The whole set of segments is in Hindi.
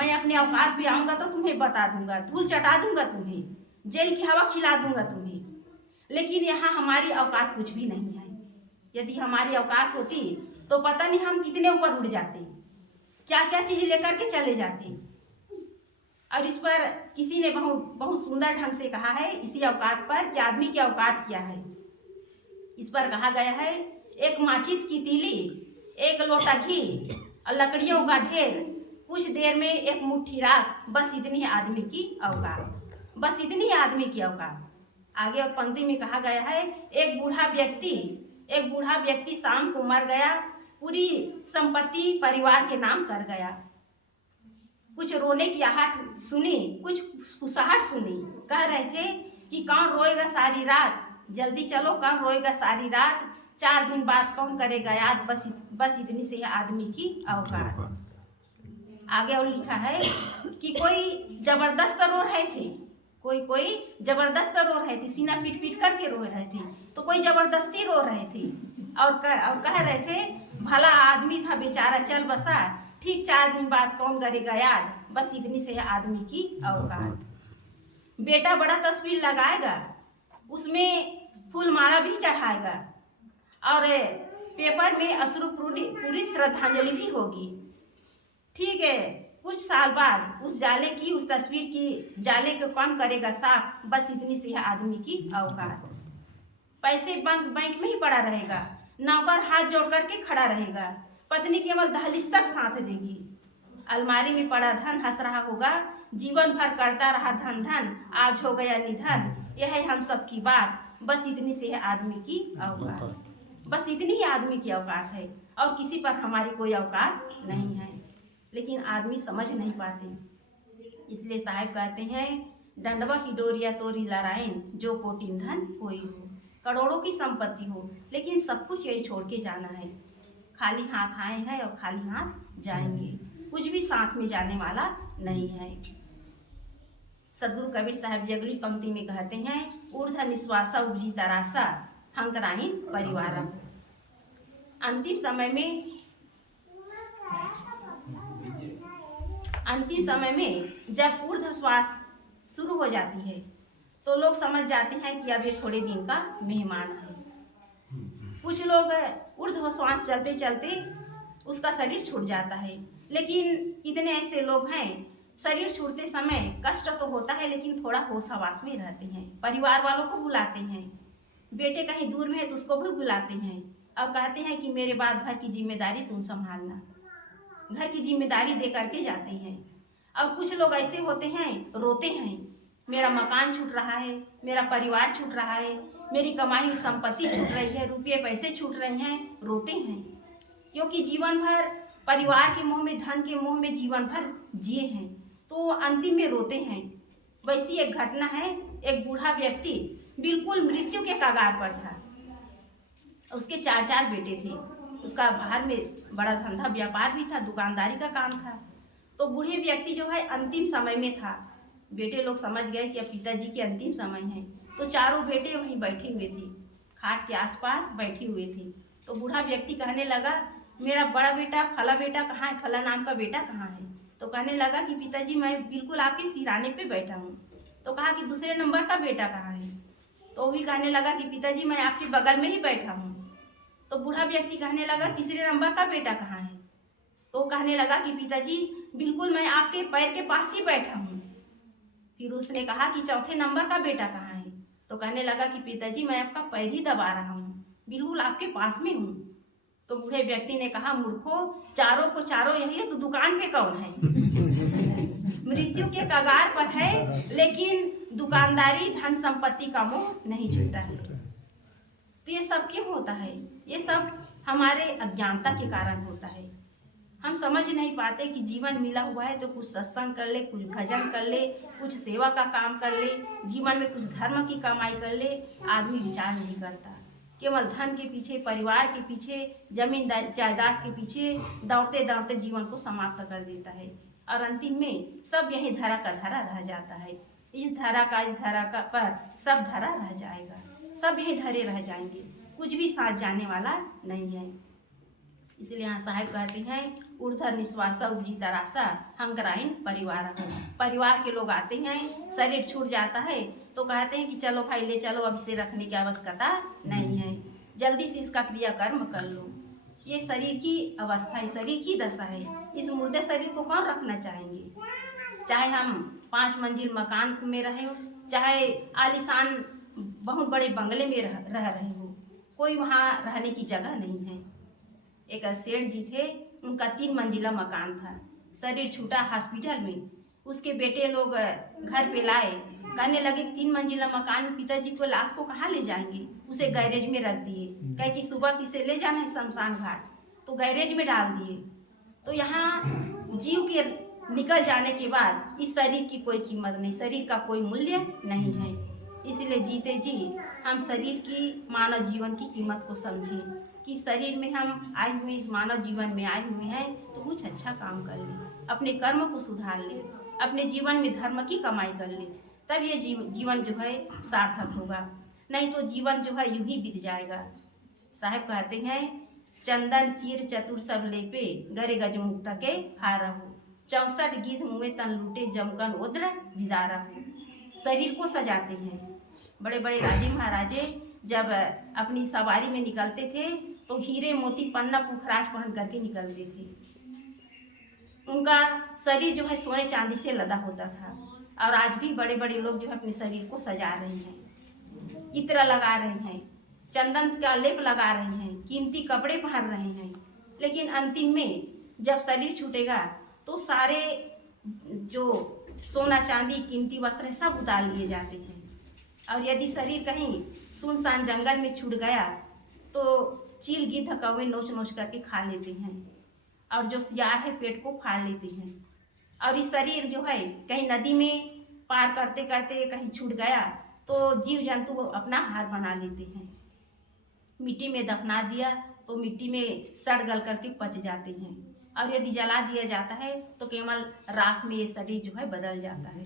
मैं अपने औकात पे आऊँगा तो तुम्हें बता दूंगा, धूल चटा दूंगा तुम्हें, जेल की हवा खिला दूंगा तुम्हें। लेकिन यहाँ हमारी औकात कुछ भी नहीं है। यदि हमारी औकात होती तो पता नहीं हम कितने ऊपर उड़ जाते, क्या क्या चीज़ लेकर के चले जाते। और इस पर किसी ने बहुत बहुत सुंदर ढंग से कहा है इसी औकात पर कि आदमी की औकात क्या है। इस पर कहा गया है, एक माचिस की तीली, एक लोटा घी और लकड़ियों का ढेर, कुछ देर में एक मुट्ठी राख, बस इतनी है आदमी की औकात, बस इतनी है आदमी की औकात। आगे और पंक्ति में कहा गया है, एक बूढ़ा व्यक्ति शाम को मर गया, पूरी संपत्ति परिवार के नाम कर गया। कुछ रोने की आहट सुनी, कुछ फुसहाट सुनी, कह रहे थे कि कौन रोएगा सारी रात, जल्दी चलो कौन रोएगा सारी रात, 4 दिन बाद कौन करेगा याद, बस इतनी से है आदमी की औकात। आगे और लिखा है कि कोई जबरदस्त रो रहे थे, कोई जबरदस्त रो रहे थे, सीना पीट पीट करके रो रहे थे, तो कोई जबरदस्ती रो रहे थे और कह रहे थे भला आदमी था बेचारा चल बसा, ठीक 4 दिन बाद कौन करेगा याद, बस इतनी से है आदमी की औकात। बेटा बड़ा तस्वीर लगाएगा, उसमें फूल माला भी चढ़ाएगा और पेपर में अश्रुपूरी श्रद्धांजलि भी होगी। ठीक है, कुछ साल बाद उस तस्वीर की जाले को कौन करेगा साफ, बस इतनी सी है आदमी की औकात। पैसे बैंक में ही पड़ा रहेगा, नौकर हाथ जोड़ करके खड़ा रहेगा, पत्नी केवल दहलीज तक साथ देगी, अलमारी में पड़ा धन हंस रहा होगा, जीवन भर करता रहा धन धन, आज हो गया निधन, यह है हम सब की बात, बस इतनी सी है आदमी की औकात। बस इतनी ही आदमी की औकात है और किसी पर हमारी कोई औकात नहीं है। लेकिन आदमी समझ नहीं पाते, इसलिए साहब कहते हैं, डंडवा की डोरिया तोरी लड़ाइन, जो कोटिन धन कोई हो, करोड़ों की संपत्ति हो, लेकिन सब कुछ यही छोड़ के जाना है। खाली हाथ आए हैं और खाली हाथ जाएंगे, कुछ भी साथ में जाने वाला नहीं है। सदगुरु कबीर साहब जी अगली पंक्ति में कहते हैं, ऊर्ध्व निश्वासा उपजी तरासा, हंकराइन परिवार। अंतिम समय में जब ऊर्ध्व श्वास शुरू हो जाती है तो लोग समझ जाते हैं कि अब ये थोड़े दिन का मेहमान है। कुछ लोग ऊर्ध्व श्वास चलते चलते उसका शरीर छूट जाता है, लेकिन कितने ऐसे लोग हैं शरीर छूटते समय कष्ट तो होता है लेकिन थोड़ा होश हवास में रहते हैं, परिवार वालों को बुलाते हैं, बेटे कहीं दूर में है तो उसको भी बुलाते हैं और कहते हैं कि मेरे बाद घर की जिम्मेदारी तुम संभालना, घर की जिम्मेदारी दे करके जाते हैं। और कुछ लोग ऐसे होते हैं रोते हैं, मेरा मकान छूट रहा है, मेरा परिवार छूट रहा है, मेरी कमाई हुई संपत्ति छूट रही है, रुपये पैसे छूट रहे हैं, रोते हैं क्योंकि जीवन भर परिवार के मोह में, धन के मोह में जीवन भर जिए हैं, तो अंतिम में रोते हैं। वैसी एक घटना है, एक बूढ़ा व्यक्ति बिल्कुल मृत्यु के कगार पर था, उसके 4 बेटे थे, उसका बाहर में बड़ा धंधा व्यापार भी था, दुकानदारी का काम था। तो बूढ़े व्यक्ति जो है अंतिम समय में था, बेटे लोग समझ गए कि अब पिताजी के अंतिम समय है, तो चारों बेटे वहीं बैठे हुए थे, खाट के आसपास बैठे हुए थे। तो बूढ़ा व्यक्ति कहने लगा, मेरा बड़ा बेटा फला बेटा कहाँ है, फला नाम का बेटा कहाँ है? तो कहने लगा कि पिताजी मैं बिल्कुल आपके सिराने पे बैठा हूँ। तो कहा कि दूसरे नंबर का बेटा कहाँ है? तो वो भी कहने लगा कि पिताजी मैं आपके बगल में ही बैठा हूँ। तो बूढ़ा व्यक्ति कहने लगा, तीसरे नंबर का बेटा कहाँ है? तो कहने लगा कि पिताजी बिल्कुल मैं आपके पैर के पास ही बैठा हूँ। फिर उसने कहा कि चौथे नंबर का बेटा कहाँ है? तो कहने लगा कि पिताजी मैं आपका पैर ही दबा रहा हूँ, बिल्कुल आपके पास में हूँ। तो बूढ़े व्यक्ति ने कहा, मूर्खो, चारों को चारों यही है, तो दुकान पे कौन है? मृत्यु के कगार पर है, लेकिन दुकानदारी धन संपत्ति का मोह नहीं छूटा है। तो ये सब क्यों होता है? ये सब हमारे अज्ञानता के कारण होता है। हम समझ नहीं पाते कि जीवन मिला हुआ है तो कुछ सत्संग कर ले, कुछ भजन कर ले, कुछ सेवा का काम कर ले, जीवन में कुछ धर्म की कमाई कर ले। आदमी विचार नहीं करता, केवल धन के पीछे, परिवार के पीछे, जमीन जायदाद के पीछे दौड़ते दौड़ते जीवन को समाप्त कर देता है और अंतिम में सब यही धरा का धरा रह जाता है। इस धरा का पर सब धरा रह जाएगा, सब यही धरे रह जाएंगे, कुछ भी साथ जाने वाला नहीं है। इसलिए यहाँ साहब कहते हैं ऊर्ध्व निश्वासा उपजी तरासा हम ग्रामीण परिवार। परिवार के लोग आते हैं, शरीर छूट जाता है तो कहते हैं कि चलो भाई ले चलो, अब इसे रखने की आवश्यकता नहीं है, जल्दी से इसका क्रियाकर्म कर लो। ये शरीर की अवस्था है, शरीर की दशा है। इस मुर्दे शरीर को कौन रखना चाहेंगे? चाहे हम 5 मंजिल मकान में रहे हो, चाहे आलीशान बहुत बड़े बंगले में रह रहे हो, कोई वहाँ रहने की जगह नहीं है। एक सेठ जी थे, उनका 3 मंजिला मकान था, शरीर छूटा हॉस्पिटल में, उसके बेटे लोग घर पे लाए, कहने लगे कि 3 मंजिला मकान में पिताजी को लाश को कहाँ ले जाएंगे? उसे गैरेज में रख दिए, कहे कि सुबह किसे ले जाना है शमशान घाट, तो गैरेज में डाल दिए। तो यहाँ जीव के निकल जाने के बाद इस शरीर की कोई कीमत नहीं, शरीर का कोई मूल्य नहीं है। इसलिए जीते जी हम शरीर की, मानव जीवन की कीमत को समझें कि शरीर में हम आए हुए, इस मानव जीवन में आए हुए हैं तो कुछ अच्छा काम कर लें, अपने कर्म को सुधार लें, अपने जीवन में धर्म की कमाई कर लें, तब ये जीवन जो है सार्थक होगा। नहीं तो जीवन जो है यूं ही बीत जाएगा। साहब कहते हैं चंदन चीर चतुर सब लेपे, गरे गज मुक्त के हारा हो, 64 गीत मुँह तन लूटे जमकन उद्र विदारा हो। शरीर को सजाते हैं। बड़े बड़े राजे महाराजे जब अपनी सवारी में निकलते थे तो हीरे मोती पन्ना पुखराज पहन करके निकलते थे। उनका शरीर जो है सोने चांदी से लदा होता था। और आज भी बड़े बड़े लोग जो है अपने शरीर को सजा रहे हैं, इत्र लगा रहे हैं, चंदन का लेप लगा रहे हैं, कीमती कपड़े पहन रहे हैं, लेकिन अंतिम में जब शरीर छूटेगा तो सारे जो सोना चांदी कीमती वस्त्र सब उतार लिए जाते हैं। और यदि शरीर कहीं सुनसान जंगल में छूट गया तो चील गिद्ध कौवे नोच नोच करके खा लेते हैं, और जो सियार है पेट को फाड़ लेते हैं। और इस शरीर जो है कहीं नदी में पार करते करते कहीं छूट गया तो जीव जंतु अपना हार बना लेते हैं। मिट्टी में दफना दिया तो मिट्टी में सड़ गल करके पच जाते हैं, और यदि जला दिया जाता है तो केवल राख में ये शरीर जो है बदल जाता है।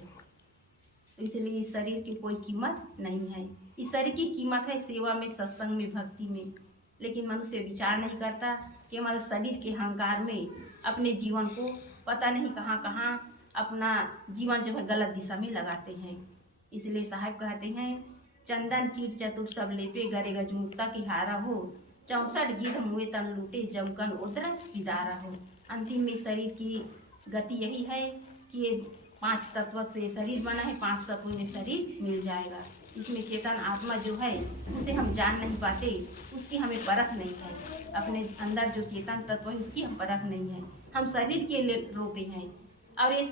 तो इसलिए इस शरीर की कोई कीमत नहीं है। इस शरीर की कीमत है सेवा में, सत्संग में, भक्ति में। लेकिन मनुष्य विचार नहीं करता, केवल शरीर के अहंकार में अपने जीवन को पता नहीं कहाँ कहाँ अपना जीवन जो है गलत दिशा में लगाते हैं। इसलिए साहब कहते हैं चंदन चीर चतुर सब लेपे, गरे गज मुक्ता की हारा हो, 64 गिद्ध मुँह तन लूटे जमकन उद्र विदारा हो। अंतिम में शरीर की गति यही है कि ये 5 तत्व से शरीर बना है, 5 तत्वों में शरीर मिल जाएगा। इसमें चेतन आत्मा जो है उसे हम जान नहीं पाते, उसकी हमें परख नहीं है। अपने अंदर जो चेतन तत्व है उसकी हम परख नहीं है। हम शरीर के लिए रोते हैं, और ये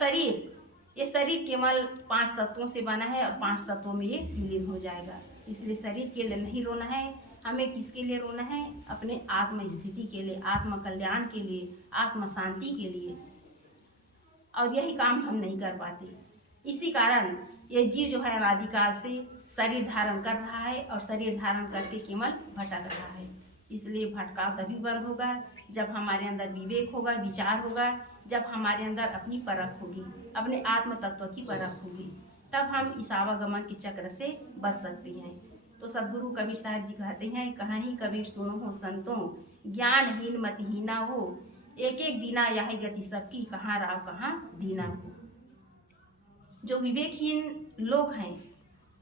शरीर केवल 5 तत्वों से बना है, और 5 तत्वों में ये विलीन हो जाएगा। इसलिए शरीर के लिए नहीं रोना है, हमें किसके लिए रोना है? अपने आत्म स्थिति के लिए, आत्म कल्याण के लिए, आत्म शांति के लिए। और यही काम हम नहीं कर पाते। इसी कारण ये जीव जो है अनादिकाल से शरीर धारण कर रहा है, और शरीर धारण करके केवल भटक रहा है। इसलिए भटकाव तभी बंद होगा जब हमारे अंदर विवेक होगा, विचार होगा, जब हमारे अंदर अपनी परख होगी, अपने आत्म तत्व की परख होगी, तब हम इस आवागमन के चक्र से बच सकते हैं। तो सदगुरु कबीर साहब जी कहते हैं, कहीं कबीर सुनो हो संतों, ज्ञानहीन मतिहीना हो, एक एक दीना यह गति सबकी, कहाँ राव कहाँ दीना हो। जो विवेकहीन लोग हैं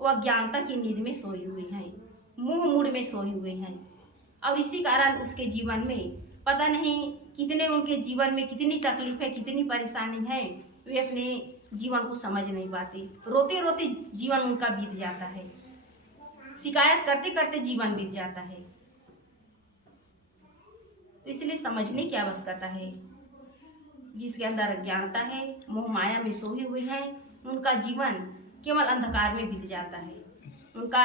वो अज्ञानता की नींद में सोए हुए हैं, मुंह मुड़ में सोए हुए हैं, और इसी कारण उसके जीवन में पता नहीं कितने, उनके जीवन में कितनी तकलीफ है, कितनी परेशानी है, वे अपने जीवन को समझ नहीं पाते। रोते रोते जीवन उनका बीत जाता है, शिकायत करते करते जीवन बीत जाता है। तो इसलिए समझने की आवश्यकता है। जिसके अंदर अज्ञानता है, मोह माया में सोए हुए हैं, उनका जीवन केवल अंधकार में बीत जाता है। उनका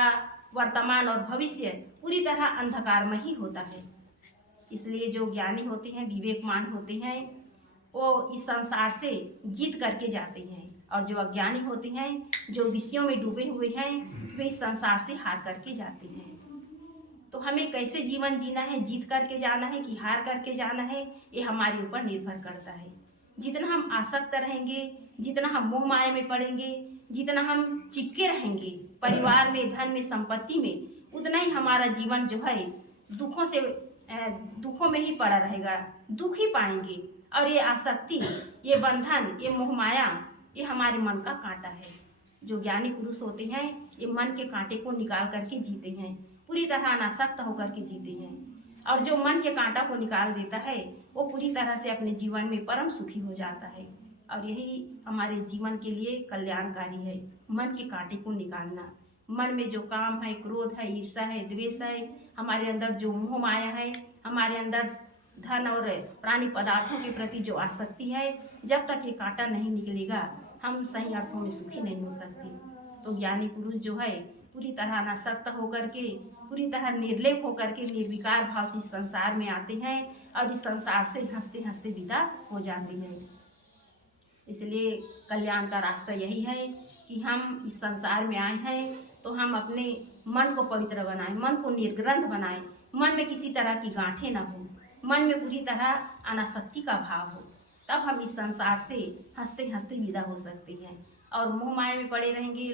वर्तमान और भविष्य पूरी तरह अंधकार में ही होता है। इसलिए जो ज्ञानी होते हैं, विवेकमान होते हैं, वो इस संसार से जीत करके जाते हैं, और जो अज्ञानी होते हैं, जो विषयों में डूबे हुए हैं, वे इस संसार से हार करके जाते हैं। तो हमें कैसे जीवन जीना है, जीत करके जाना है कि हार करके जाना है, ये हमारे ऊपर निर्भर करता है। जितना हम आसक्त रहेंगे, जितना हम मोह माया में पड़ेंगे, जितना हम चिपके रहेंगे परिवार में, धन में, संपत्ति में, उतना ही हमारा जीवन जो है दुखों से दुखों में ही पड़ा रहेगा, दुख ही पाएंगे। और ये आसक्ति, ये बंधन, ये मोह माया, ये हमारे मन का कांटा है। जो ज्ञानी पुरुष होते हैं ये मन के कांटे को निकाल करके जीते हैं, पूरी तरह अनासक्त होकर के जीते हैं। और जो मन के कांटा को निकाल देता है वो पूरी तरह से अपने जीवन में परम सुखी हो जाता है। और यही हमारे जीवन के लिए कल्याणकारी है, मन के कांटे को निकालना। मन में जो काम है, क्रोध है, ईर्ष्या है, द्वेष है, हमारे अंदर जो मोह माया है, हमारे अंदर धन और प्राणी पदार्थों के प्रति जो आसक्ति है, जब तक ये कांटा नहीं निकलेगा हम सही अर्थों में सुखी नहीं हो सकते। तो ज्ञानी पुरुष जो है पूरी तरह अनासक्त होकर के, पूरी तरह निर्लेप होकर के निर्विकार भाव से इस संसार में आते हैं और इस संसार से हंसते हंसते विदा हो जाते हैं। इसलिए कल्याण का रास्ता यही है कि हम इस संसार में आए हैं तो हम अपने मन को पवित्र बनाएं, मन को निर्ग्रंथ बनाएं, मन में किसी तरह की गांठें न हो, मन में पूरी तरह अनासक्ति का भाव हो, तब हम इस संसार से हंसते हंसते विदा हो सकते हैं। और मोह माया में पड़े रहेंगे,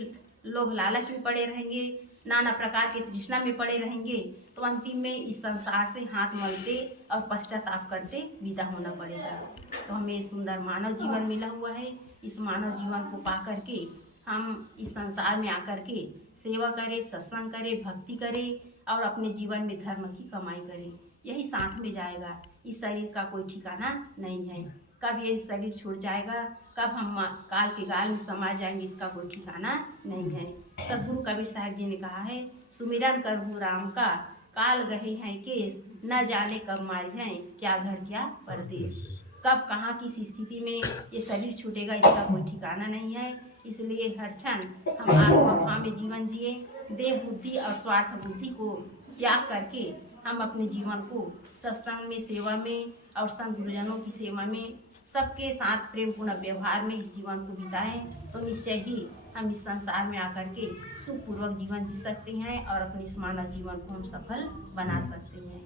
लोभ लालच में पड़े रहेंगे, नाना प्रकार के तृष्णा में पड़े रहेंगे, तो अंतिम में इस संसार से हाथ मलते और पश्चाताप करते विदा होना पड़ेगा। तो हमें सुंदर मानव जीवन मिला हुआ है, इस मानव जीवन को पा करके हम इस संसार में आकर के सेवा करें, सत्संग करें, भक्ति करें और अपने जीवन में धर्म की कमाई करें। यही साथ में जाएगा। इस शरीर का कोई ठिकाना नहीं है, कब ये शरीर छूट जाएगा, कब हम काल के गाल में समा जाएंगे, इसका कोई ठिकाना नहीं है। सदगुरु कबीर साहब जी ने कहा है, सुमिरन करहु राम का, काल गहे हैं केस, न जाने कब मारी हैं, क्या घर क्या परदेश। कब कहाँ किस स्थिति में ये शरीर छूटेगा इसका कोई ठिकाना नहीं है। इसलिए हर क्षण हम आत्मभाव में जीवन जिए, देह बुद्धि और स्वार्थ बुद्धि को त्याग करके हम अपने जीवन को सत्संग में, सेवा में और संत गुरुजनों की सेवा में, सबके साथ प्रेम पूर्ण व्यवहार में इस जीवन को बिताएं, तो निश्चय ही हम इस संसार में आकर के सुखपूर्वक जीवन जी सकते हैं और अपने इस मानव जीवन को हम सफल बना सकते हैं।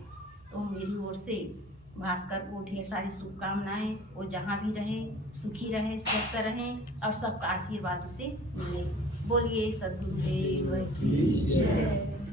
तो मेरी ओर से भास्कर को ढेर सारी शुभकामनाएं। वो जहाँ भी रहे सुखी रहे, स्वस्थ रहें और सबका आशीर्वाद उसे मिले। बोलिए सद्गुरुदेव की जय।